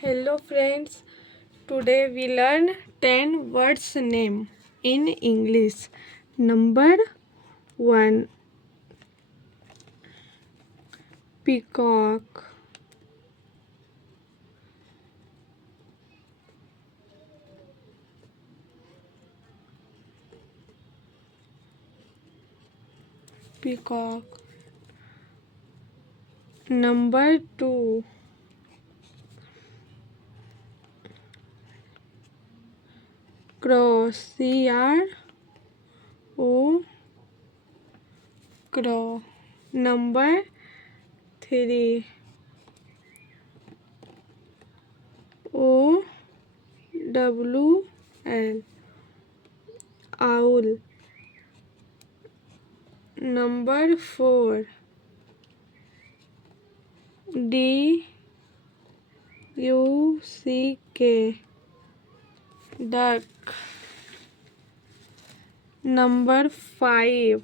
Hello friends, today we learn 10 words name in English. Number 1, peacock. Peacock. Number 2, crow. C-R-O, crow. Number 3, O-W-L, owl. Number 4, D-U-C-K, duck. Number 5,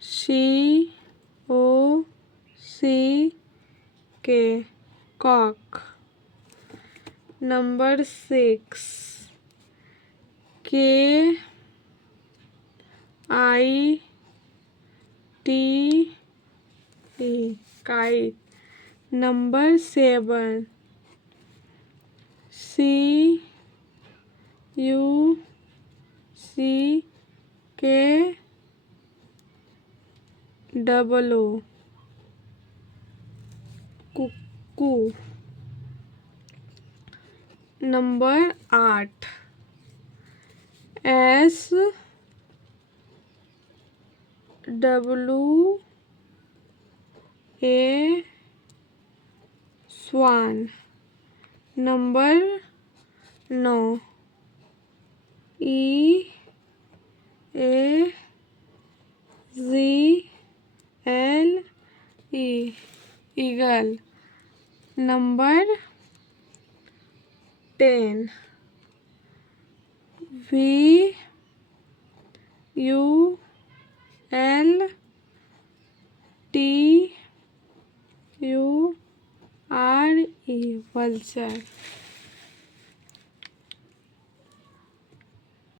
C-O-C-K, cock. Number 6, K-I-T-E, kite. Number 7, C-U-C-K-O-O, cuckoo. Number 8, S-W-A, swan. Number 9, E-A-G-L-E, eagle. Number 10, V-U-L-T-U-R-E, vulture.